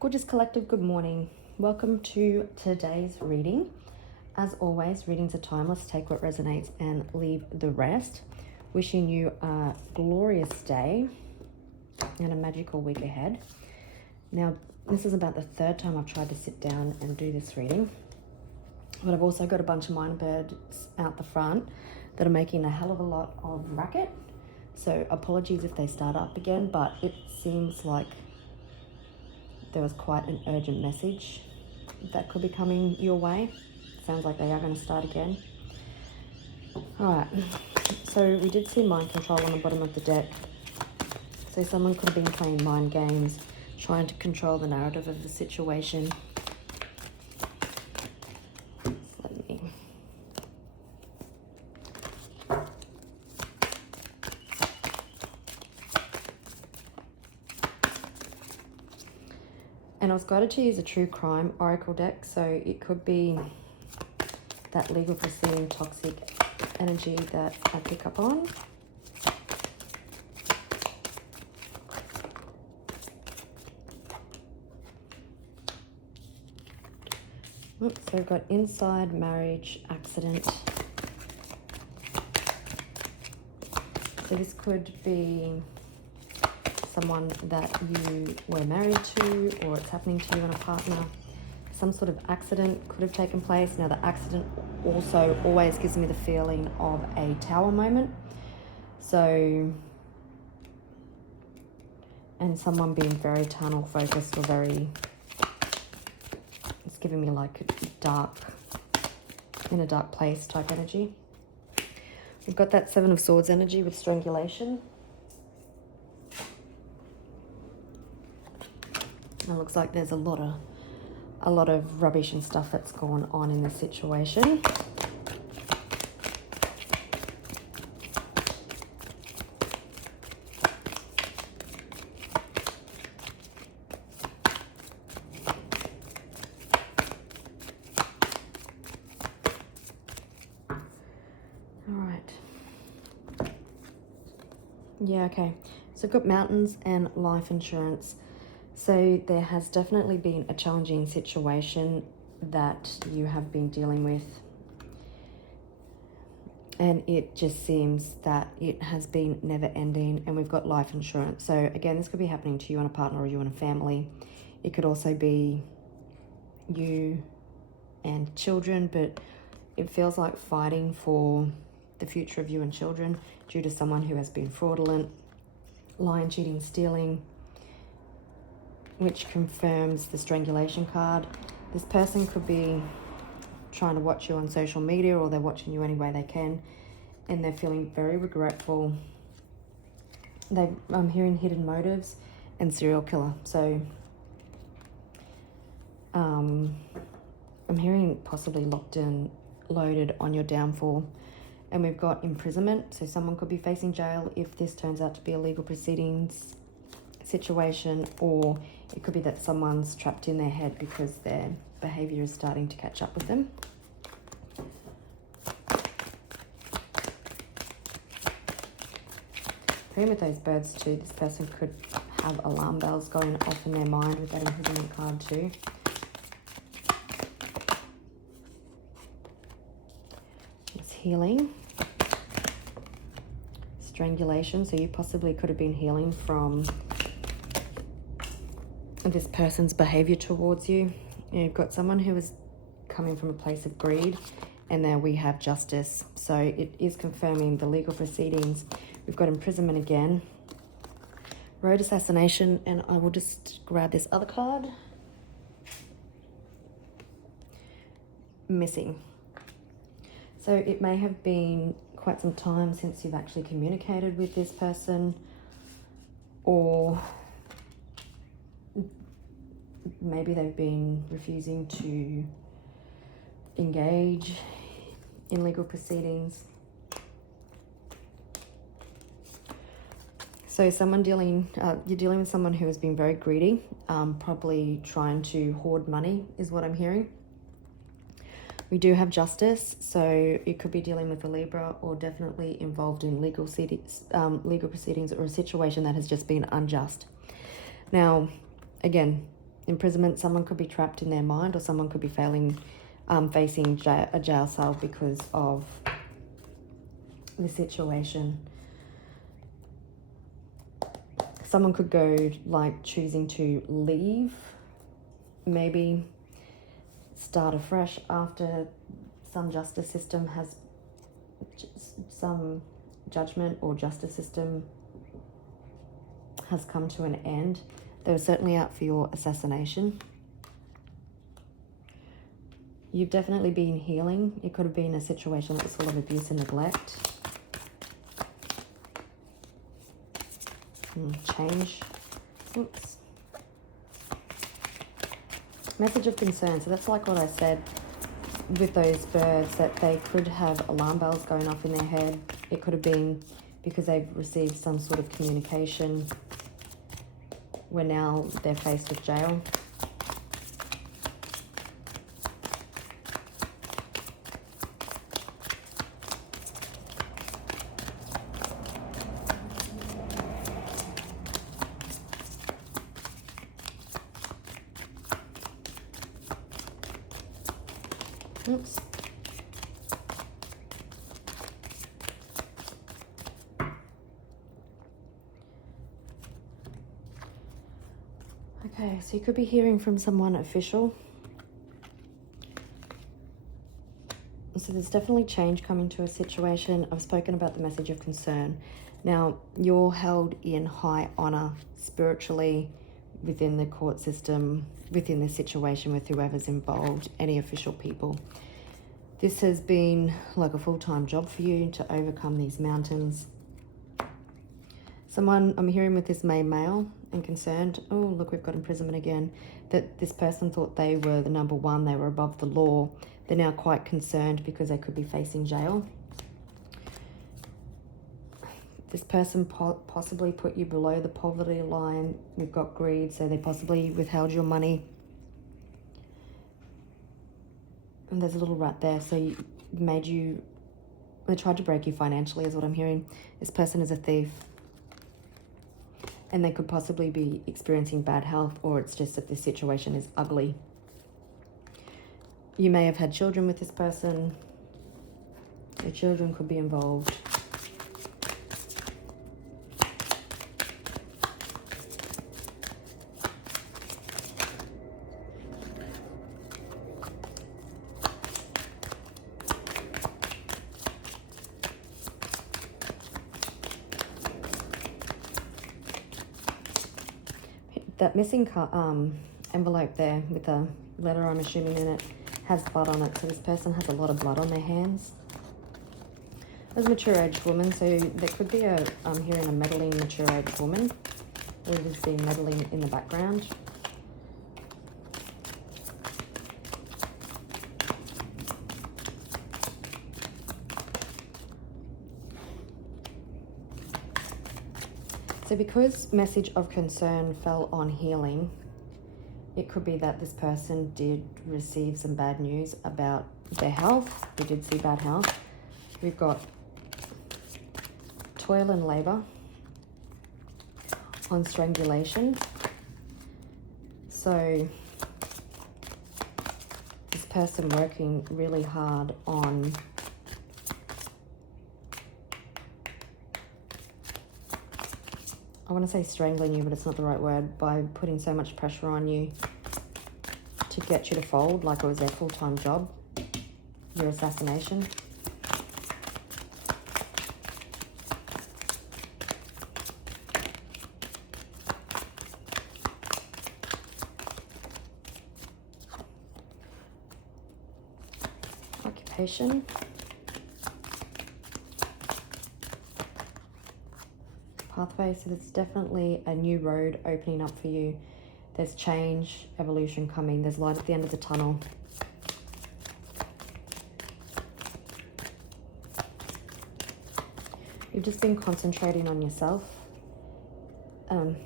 Gorgeous collective, good morning. Welcome to today's reading. As always, readings are timeless. Take what resonates and leave the rest. Wishing you a glorious day and a magical week ahead. Now, this is about the third time I've tried to sit down and do this reading. But I've also got a bunch of minor birds out the front that are making a hell of a lot of racket. So apologies if they start up again, but it seems like there was quite an urgent message that could be coming your way. Sounds like they are going to start again. All right, so we did see mind control on the bottom of the deck. So someone could have been playing mind games, trying to control the narrative of the situation. And I was guided to use a true crime oracle deck, so it could be that legal proceeding toxic energy that I pick up on. So we've got inside, marriage, accident. So this could be someone that you were married to, or it's happening to you and a partner. Some sort of accident could have taken place. Now, the accident also always gives me the feeling of a tower moment. So, and someone being very tunnel focused or very, it's giving me like dark, in a dark place type energy. We've got that Seven of Swords energy with strangulation. It looks like there's a lot of rubbish and stuff that's gone on in this situation. All right. Yeah, okay. So I've got mountains and life insurance. So there has definitely been a challenging situation that you have been dealing with. And it just seems that it has been never ending. And we've got life insurance. So again, this could be happening to you and a partner or you and a family. It could also be you and children, but it feels like fighting for the future of you and children due to someone who has been fraudulent, lying, cheating, stealing, which confirms the strangulation card. This person could be trying to watch you on social media, or they're watching you any way they can, and they're feeling very regretful. I'm hearing hidden motives and serial killer. So I'm hearing possibly locked and loaded on your downfall. And we've got imprisonment. So someone could be facing jail if this turns out to be a legal proceedings situation, or it could be that someone's trapped in their head because their behavior is starting to catch up with them. Same with those birds too. This person could have alarm bells going off in their mind with that imprisonment card too. It's healing. Strangulation. So you possibly could have been healing from this person's behavior towards you. You've got someone who is coming from a place of greed, and there we have justice. So it is confirming the legal proceedings. We've got imprisonment again, road assassination, and I will just grab this other card. Missing. So it may have been quite some time since you've actually communicated with this person, or maybe they've been refusing to engage in legal proceedings. So you're dealing with someone who has been very greedy, probably trying to hoard money is what I'm hearing. We do have justice, so it could be dealing with a Libra, or definitely involved in legal proceedings, or a situation that has just been unjust. Now, again, imprisonment. Someone could be trapped in their mind, or someone could be facing a jail cell because of the situation. Someone could go like choosing to leave, maybe start afresh after some justice system has, some judgment or justice system has come to an end. They were certainly out for your assassination. You've definitely been healing. It could have been a situation that was full of abuse and neglect. Change. Oops. Message of concern. So that's like what I said with those birds, that they could have alarm bells going off in their head. It could have been because they've received some sort of communication where now they're faced with jail. Oops. Okay, so you could be hearing from someone official. So there's definitely change coming to a situation. I've spoken about the message of concern. Now, you're held in high honor spiritually within the court system, within the situation with whoever's involved, any official people. This has been like a full-time job for you to overcome these mountains. Someone, I'm hearing with this male and concerned, oh, look, we've got imprisonment again, that this person thought they were the number one, they were above the law. They're now quite concerned because they could be facing jail. This person possibly put you below the poverty line. We've got greed, so they possibly withheld your money. And there's a little rat there, so they tried to break you financially is what I'm hearing. This person is a thief. And they could possibly be experiencing bad health, or it's just that this situation is ugly. You may have had children with this person. Your children could be involved. That missing envelope there with a letter, I'm assuming, in it, has blood on it. So this person has a lot of blood on their hands. There's a mature-aged woman, so there could be I'm hearing a meddling mature-aged woman, or there's been meddling in the background. So because message of concern fell on healing, it could be that this person did receive some bad news about their health. We did see bad health. We've got toil and labor on strangulation. So this person working really hard on I want to say strangling you, but it's not the right word, by putting so much pressure on you to get you to fold like it was their full-time job, your assassination. Occupation. Pathway, so there's definitely a new road opening up for you. There's change, evolution coming. There's light at the end of the tunnel. You've just been concentrating on yourself.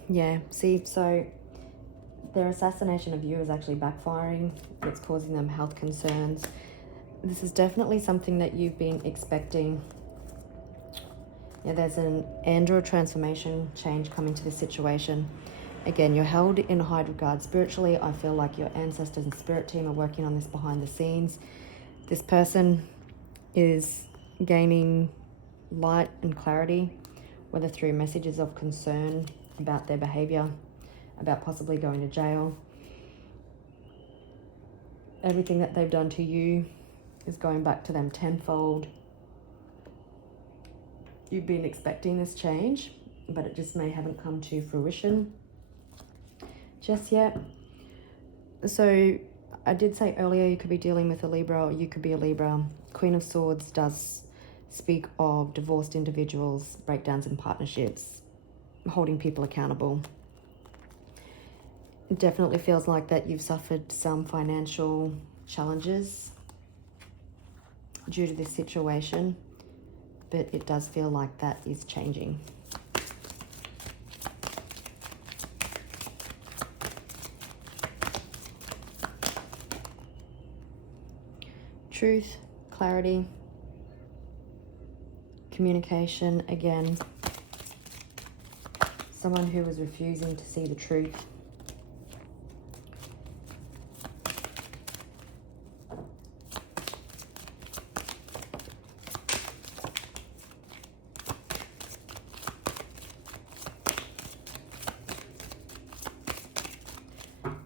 Yeah, see, so their assassination of you is actually backfiring. It's causing them health concerns. This is definitely something that you've been expecting. Yeah, there's an end or a transformation change coming to this situation. Again, you're held in high regard spiritually. I feel like your ancestors and spirit team are working on this behind the scenes. This person is gaining light and clarity, whether through messages of concern about their behavior, about possibly going to jail. Everything that they've done to you is going back to them tenfold. You've been expecting this change, but it just haven't come to fruition just yet. So I did say earlier you could be dealing with a Libra, or you could be a Libra. Queen of Swords does speak of divorced individuals, breakdowns in partnerships, holding people accountable. It definitely feels like that you've suffered some financial challenges due to this situation, but it does feel like that is changing. Truth, clarity, communication again. Someone who was refusing to see the truth.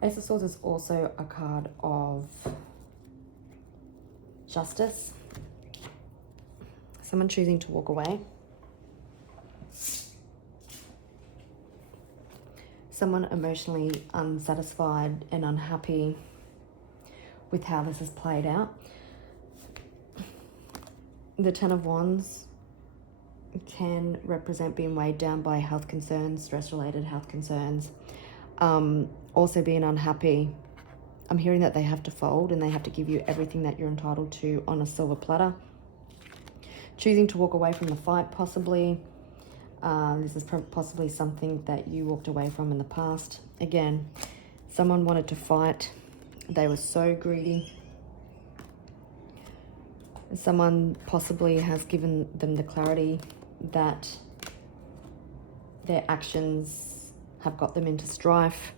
Ace of Swords is also a card of justice. Someone choosing to walk away. Someone emotionally unsatisfied and unhappy with how this has played out. The Ten of Wands can represent being weighed down by health concerns, stress-related health concerns. Also being unhappy. I'm hearing that they have to fold and they have to give you everything that you're entitled to on a silver platter. Choosing to walk away from the fight, possibly. This is possibly something that you walked away from in the past. Again, someone wanted to fight. They were so greedy. Someone possibly has given them the clarity that their actions have got them into strife.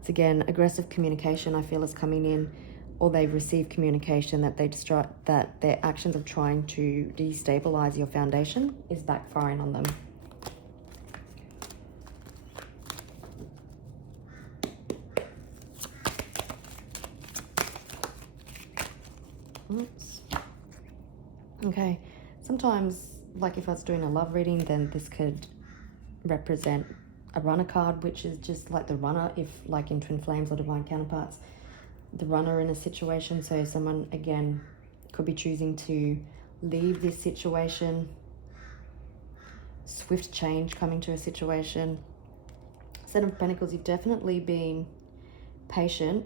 It's again, aggressive communication I feel is coming in, or they've received communication that that their actions of trying to destabilize your foundation is backfiring on them. Oops. Okay, sometimes, like if I was doing a love reading, then this could represent a runner card, which is just like the runner, if like in Twin Flames or Divine Counterparts, the runner in a situation. So someone, again, could be choosing to leave this situation. Swift change coming to a situation. Seven of Pentacles, you've definitely been patient.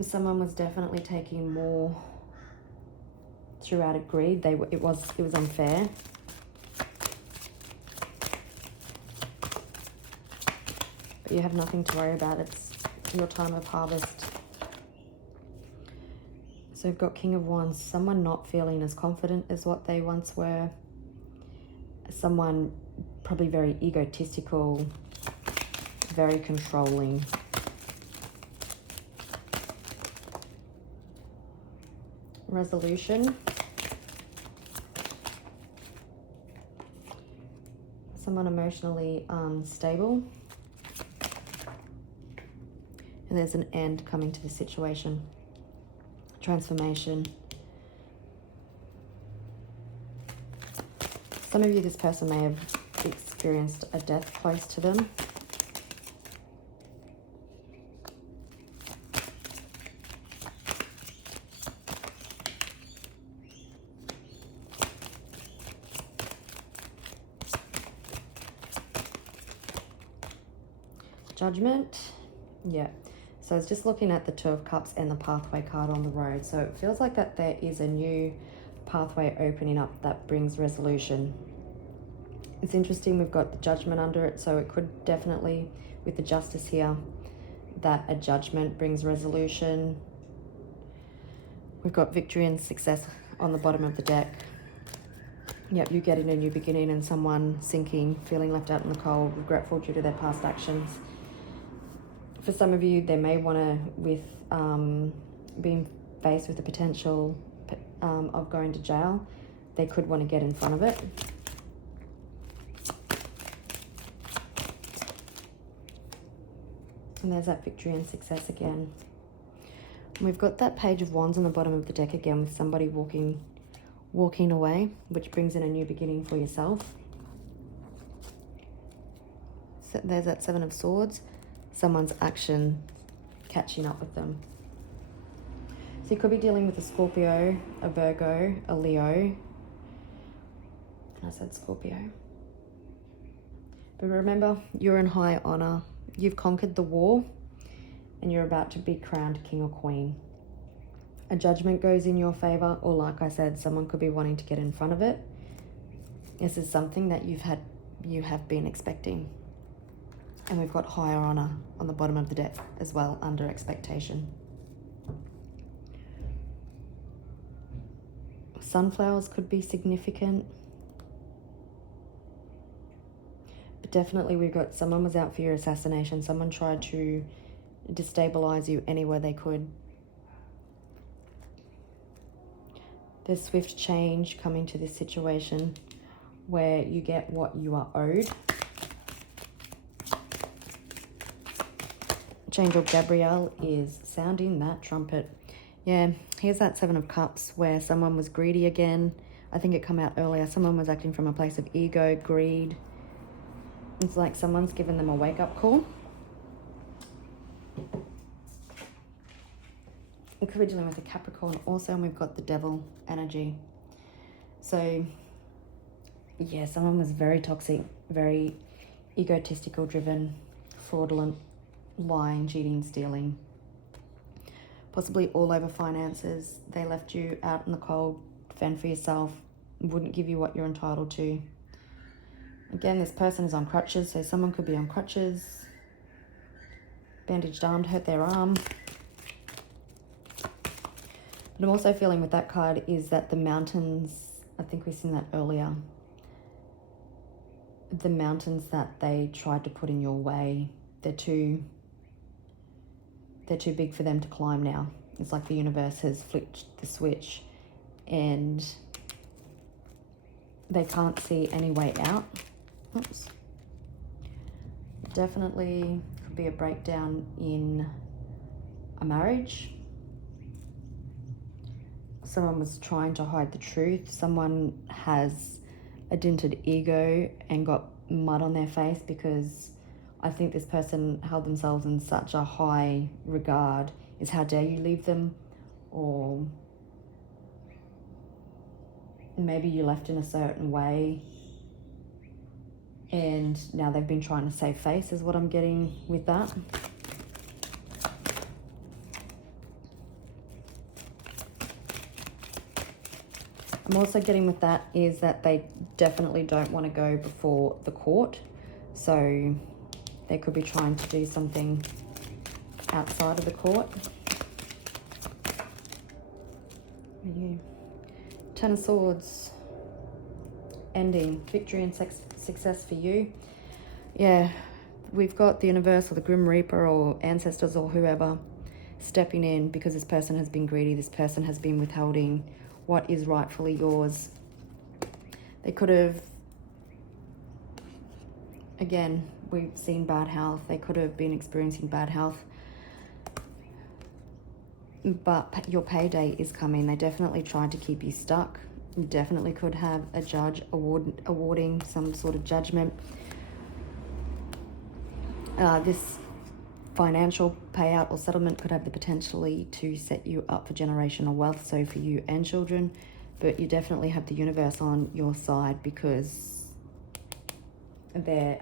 Someone was definitely taking more throughout of greed. It was unfair. But you have nothing to worry about. It's your time of harvest. So you've got King of Wands, someone not feeling as confident as what they once were. Someone probably very egotistical, very controlling. Resolution. Someone emotionally unstable. And there's an end coming to the situation. Transformation. Some of you, this person may have experienced a death close to them. Judgment. Yeah. So it's just looking at the Two of Cups and the pathway card on the road. So it feels like that there is a new pathway opening up that brings resolution. It's interesting, we've got the Judgment under it, so it could definitely, with the Justice here, that a judgment brings resolution. We've got victory and success on the bottom of the deck. Yep, you getting a new beginning and someone sinking, feeling left out in the cold, regretful due to their past actions. For some of you, they may want to, with being faced with the potential of going to jail, they could want to get in front of it. And there's that victory and success again. We've got that Page of Wands on the bottom of the deck again with somebody walking away, which brings in a new beginning for yourself. So there's that Seven of Swords. Someone's action catching up with them. So you could be dealing with a Scorpio, a Virgo, a Leo. I said Scorpio. But remember, you're in high honor. You've conquered the war and you're about to be crowned king or queen. A judgment goes in your favor, or like I said, someone could be wanting to get in front of it. This is something that you have been expecting. And we've got higher honor on the bottom of the deck as well, under expectation. Sunflowers could be significant. But definitely we've got someone was out for your assassination. Someone tried to destabilize you anywhere they could. There's swift change coming to this situation where you get what you are owed. Angel Gabrielle is sounding that trumpet. Yeah, here's that Seven of Cups where someone was greedy again. I think it came out earlier. Someone was acting from a place of ego, greed. It's like someone's given them a wake-up call. We could be dealing with a Capricorn also, and we've got the Devil energy. So, yeah, someone was very toxic, very egotistical driven, fraudulent, lying, cheating, stealing. Possibly all over finances. They left you out in the cold, fend for yourself, wouldn't give you what you're entitled to. Again, this person is on crutches, so someone could be on crutches, bandaged armed, hurt their arm. But I'm also feeling with that card is that the mountains, I think we've seen that earlier, the mountains that they tried to put in your way, they're too big for them to climb now. It's like the universe has flipped the switch and they can't see any way out. Oops. Definitely could be a breakdown in a marriage. Someone was trying to hide the truth. Someone has a dented ego and got mud on their face because I think this person held themselves in such a high regard. Is how dare you leave them? Or maybe you left in a certain way and now they've been trying to save face is what I'm getting with that. I'm also getting with that is that they definitely don't want to go before the court. So they could be trying to do something outside of the court. Ten of Swords. Ending. Victory and success for you. Yeah, we've got the universe or the Grim Reaper or ancestors or whoever stepping in because this person has been greedy. This person has been withholding what is rightfully yours. They could have, again, we've seen bad health. They could have been experiencing bad health. But your payday is coming. They definitely tried to keep you stuck. You definitely could have a judge awarding some sort of judgment. This financial payout or settlement could have the potentially to set you up for generational wealth, so for you and children. But you definitely have the universe on your side because they're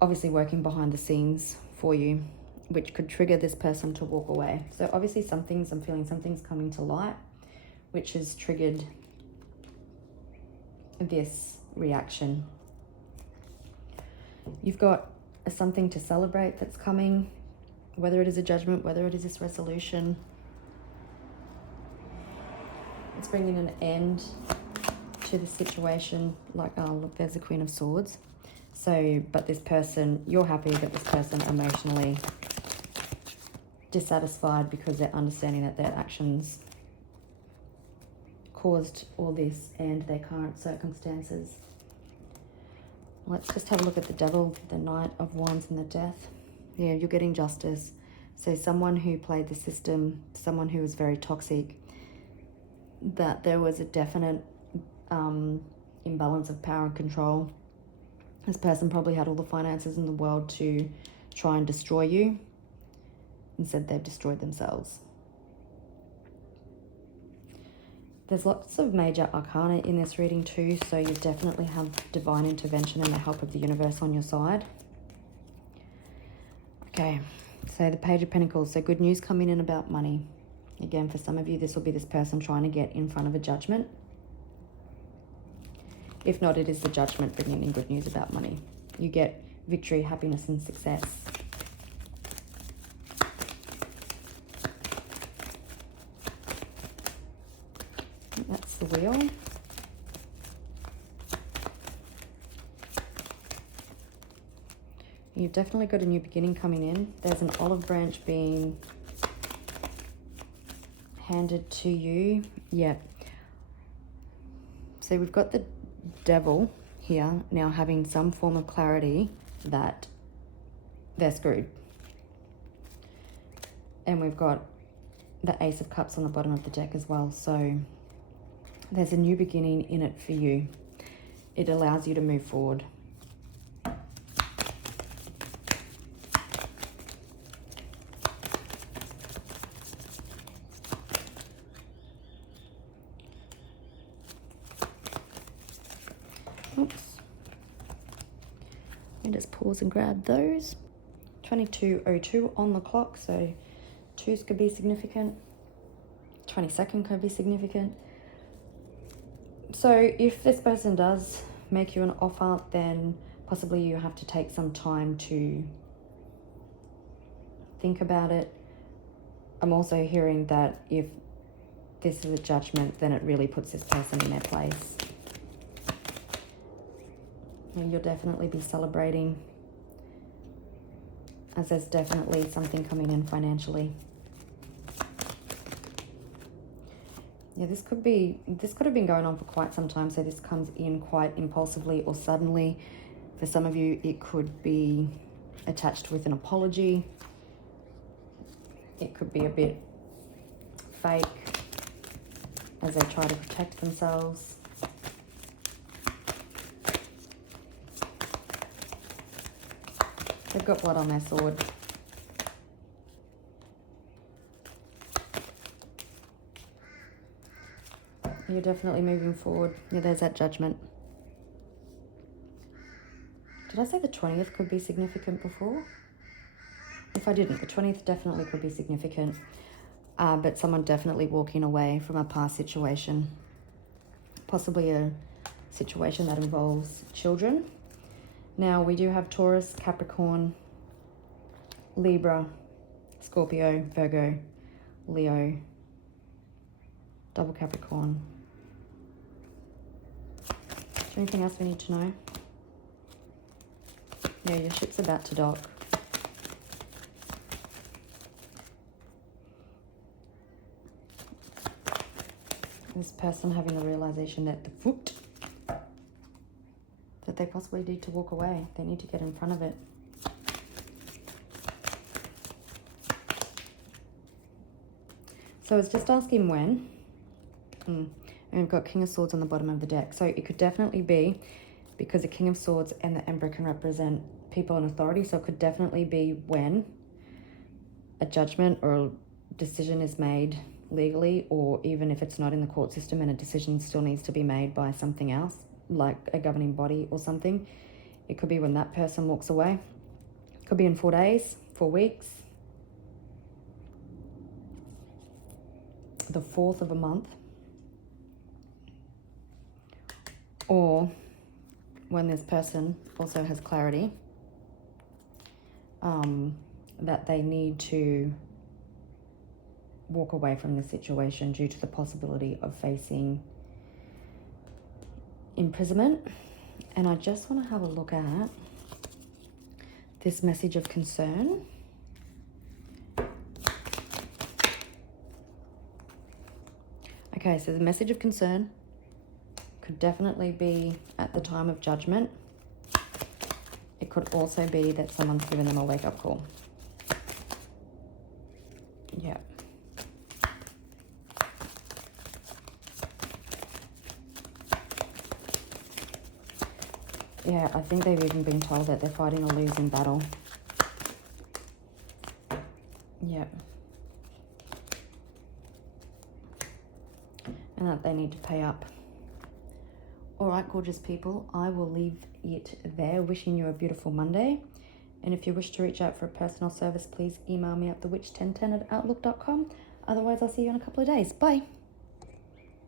obviously working behind the scenes for you, which could trigger this person to walk away. So obviously I'm feeling something's coming to light, which has triggered this reaction. You've got something to celebrate that's coming, whether it is a judgment, whether it is this resolution. it's bringing an end to the situation. Like, oh, look, there's the Queen of Swords. So, but this person, you're happy, but this person emotionally dissatisfied because they're understanding that their actions caused all this and their current circumstances. Let's just have a look at the Devil, the Knight of Wands, and the Death. Yeah, you're getting justice. So someone who played the system, someone who was very toxic, that there was a definite imbalance of power and control. This person probably had all the finances in the world to try and destroy you. Instead, they've destroyed themselves. There's lots of major arcana in this reading too, so you definitely have divine intervention and the help of the universe on your side. Okay, so the Page of Pentacles. So good news coming in about money. Again, for some of you, this will be this person trying to get in front of a judgment. If not, it is the judgment bringing in good news about money. You get victory, happiness, and success. That's the Wheel. You've definitely got a new beginning coming in. There's an olive branch being handed to you. Yeah. So we've got the Devil here now having some form of clarity that they're screwed. And we've got the Ace of Cups on the bottom of the deck as well. So there's a new beginning in it for you. It allows you to move forward. Oops. Let me just pause and grab those. 22:02 on the clock, so 2s could be significant. 22nd could be significant. So if this person does make you an offer, then possibly you have to take some time to think about it. I'm also hearing that if this is a judgment, then it really puts this person in their place. And you'll definitely be celebrating, as there's definitely something coming in financially. Yeah, this could have been going on for quite some time, so this comes in quite impulsively or suddenly. For some of you, it could be attached with an apology. It could be a bit fake as they try to protect themselves. They've got blood on their sword. You're definitely moving forward. Yeah, there's that judgment. Did I say the 20th could be significant before? If I didn't, the 20th definitely could be significant. But someone definitely walking away from a past situation. Possibly a situation that involves children. Now, we do have Taurus, Capricorn, Libra, Scorpio, Virgo, Leo, double Capricorn. Is there anything else we need to know? Yeah, your ship's about to dock. This person having the realization that that they possibly need to walk away. They need to get in front of it. So it's just asking when. And we've got King of Swords on the bottom of the deck. So it could definitely be, because the King of Swords and the Emperor can represent people in authority. So it could definitely be when a judgment or a decision is made legally, or even if it's not in the court system and a decision still needs to be made by something else, like a governing body or something. It could be when that person walks away. It could be in 4 days, 4 weeks, the 4th of a month, or when this person also has clarity that they need to walk away from this situation due to the possibility of facing imprisonment. And I just want to have a look at this message of concern. Okay, so the message of concern could definitely be at the time of judgment. It could also be that someone's given them a wake-up call. Yeah. Yeah, I think they've even been told that they're fighting a losing battle. Yeah. And that they need to pay up. All right, gorgeous people, I will leave it there. Wishing you a beautiful Monday. And if you wish to reach out for a personal service, please email me at thewitch1010@outlook.com. Otherwise, I'll see you in a couple of days. Bye.